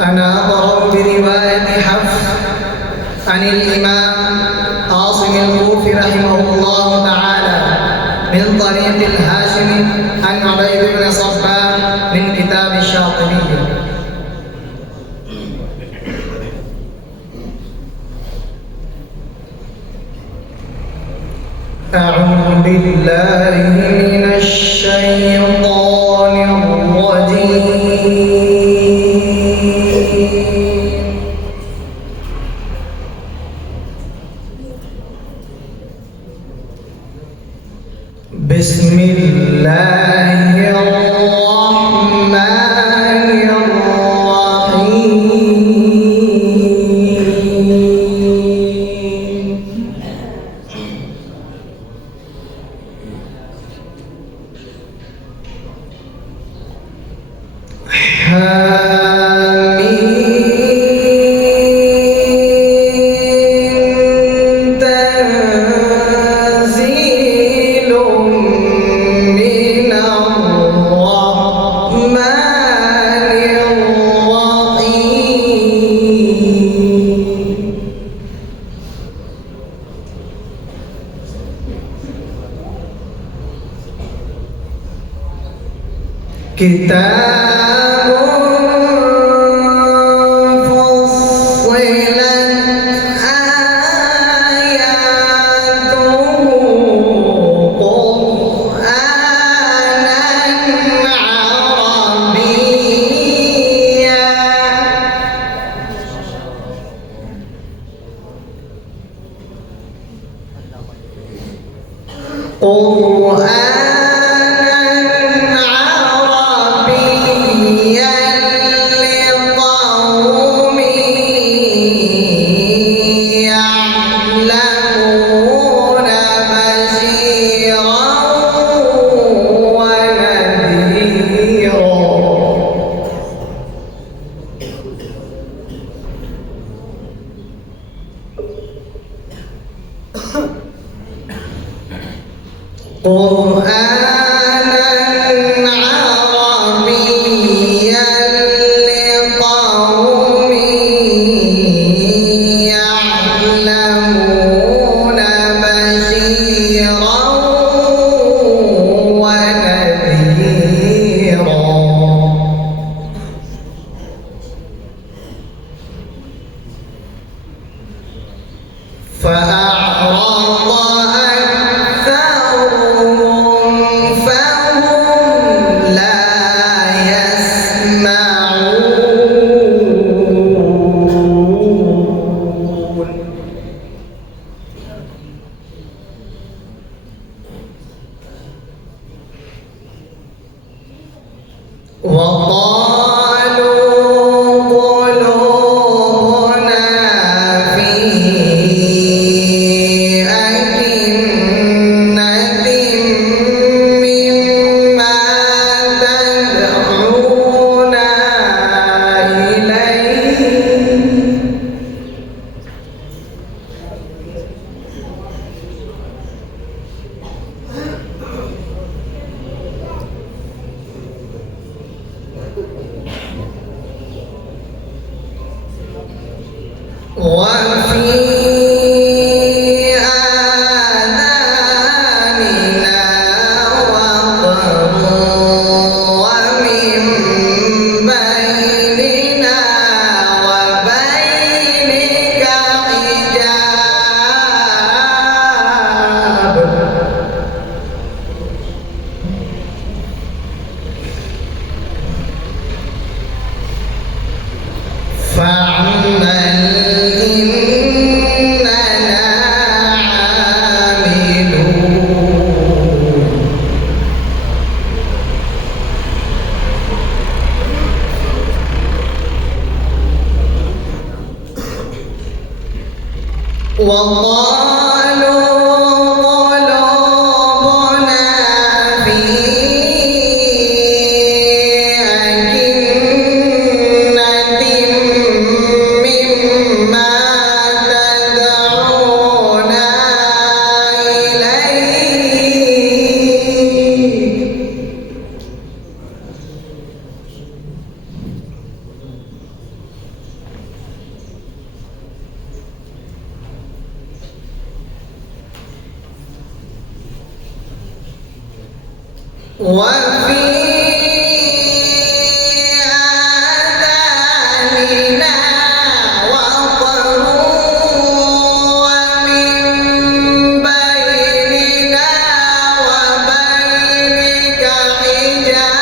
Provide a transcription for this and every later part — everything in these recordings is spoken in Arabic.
أنا أقرأ برواية حفص عن الإمام عاصم الكوفي رحمه الله تعالى من طريق الهاشمي عن عبيد بن صبان من كتاب الشاطبي. أعوذ بالله من الشيطان الرجيم. بسم الله الرحمن كتاب فصلت آياته قرآنا عربيا لقوم يعلمون بشيرا ونذيرا. فأعرض أكثرهم فهم لا يسمعون. وقالوا قلوبنا وفي آذاننا وقر ومن بيننا وبينك حجاب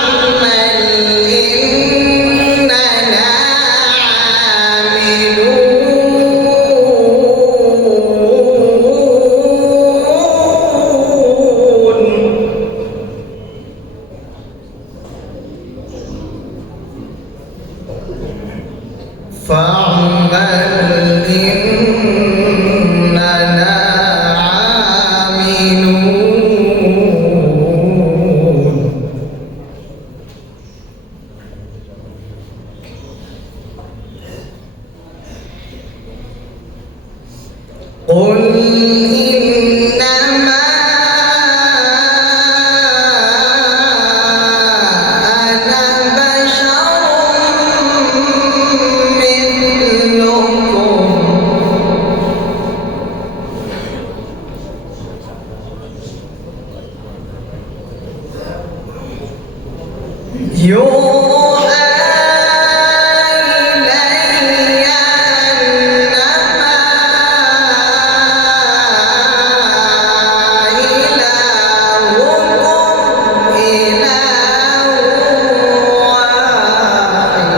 فاعمل إننا عاملون فاعمل إننا عاملون قل إنما أنا بشر مثلكم يوحى إلي أنما إلهكم إله واحد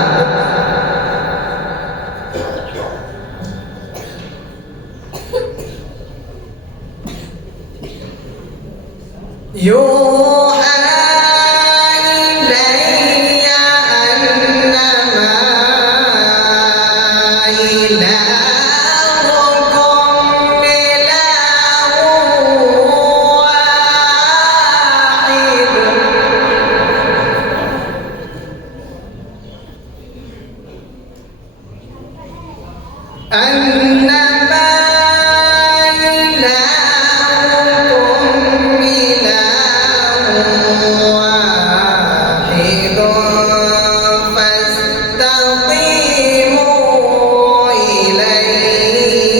يوحى إلي أنما إلهكم إله واحد أنما إلهكم إله واحد فاستقيموا إليه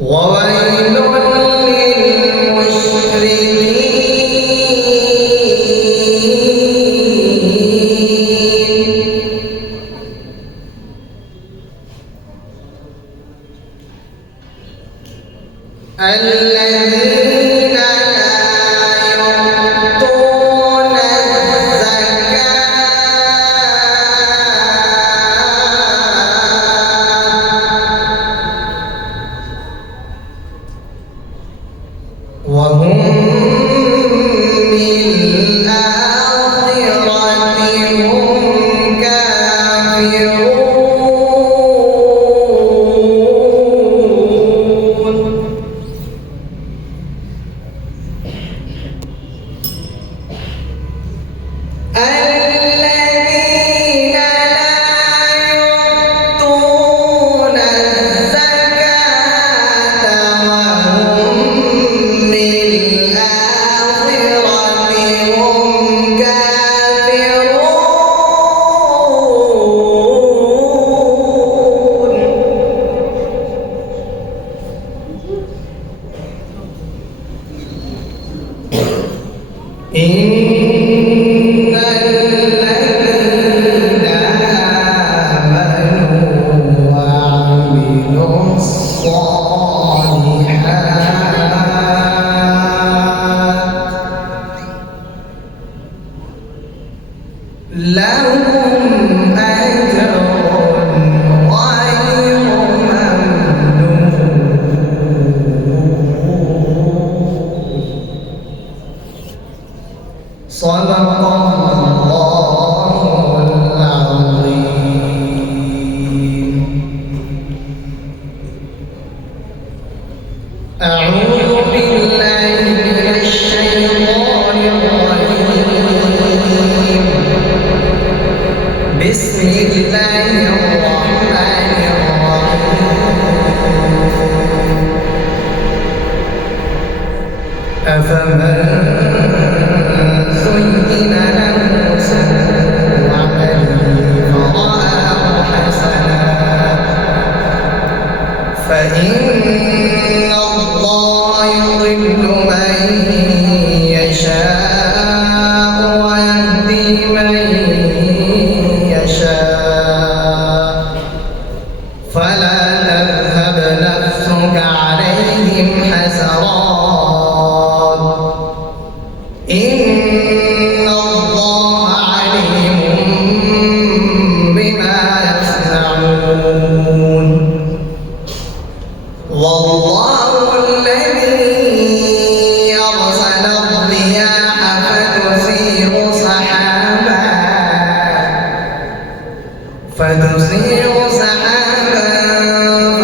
وويل للمشركين لهم أجر غير ممنون. صدق الله العظيم. أعوذ بالله من الشيطان الرجيم. بسم الله الرحمن الرحيم. أفمن زين له سوء عمله فرآه حسنا فإن الله يضل من يشاء ويهدي من يشاء فلا تذهب نفسك عليهم حسرات إن الله عليم بما يصنعون. والله الذي أرسل الرياح فتثير سحابا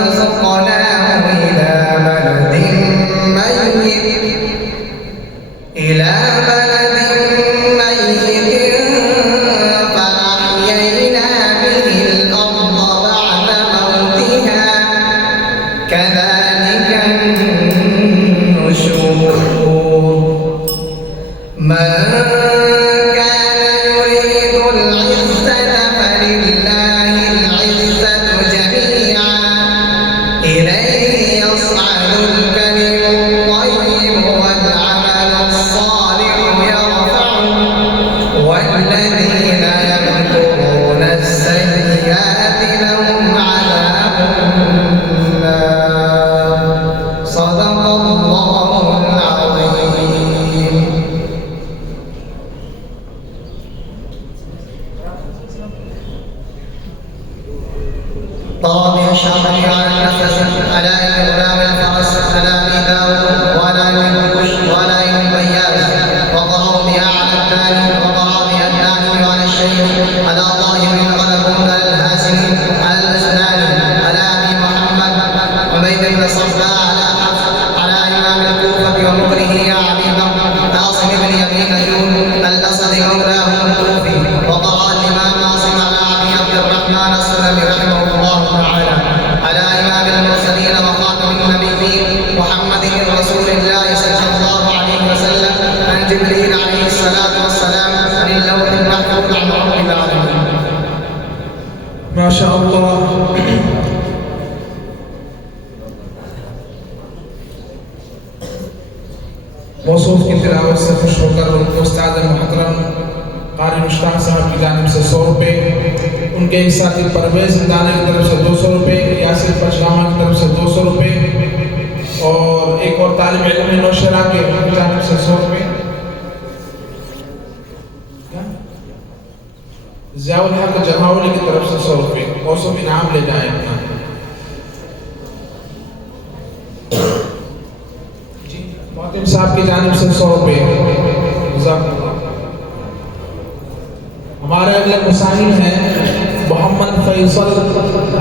فسقناه إلى بلد ميت فأحيينا به الأرض بعد موتها كذلك النشور. من كان يريد العزة فلله العزة جميعا إليه يصعد الكلم الطيب والعمل الصالح يرفعه والذين يمكرون السيئات لهم عذاب النار. صدق الله العظيم. طاب الشرع على النفس ألا إن غلام الفرس ألا من داود ولا من كش ولا من بياس وقرأوا بها على الثاني وقرأ بها الثاني على الشيخ على ظاهر غلبهم على الهاشم على الأسنان على أبي محمد عبيد بن صفا على حفص على إمام الكوفة ومكره أبي بكر عاصم بن يمين الأسد مولاه الكوفي وقرأ الإمام عاصم على أبي عبد الرحمن السلمي رحمه الله تعالى على إمام المرسلين وخاتم النبيين محمد رسول الله صلى الله عليه وسلم عن جبريل عليه الصلاة والسلام عن اللوح المحفوظ عن رب العالمين. ما شاء الله. मौसूफ की तिलावत से खुश होकर उस्ताद मुहतरम कारी मुश्ताक साहब की जानिब से 100 रुपये, उनके एक साथी परवेज दाना की तरफ से 200 रुपये, यासिर पचगामा की तरफ से 200 रुपये और एक और तालिब इल्म नौशरा के जानिब से 100 रुपये, ज़ियाउल हक जमाउली की तरफ से 100 रुपये मौसूफ इनाम ले जाए अपना। मोहतम साहब की जानिब से 100 रुपये। हमारे अगले मुसाहिब हैं मोहम्मद फैसल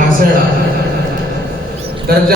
हासेड़ा दर्जा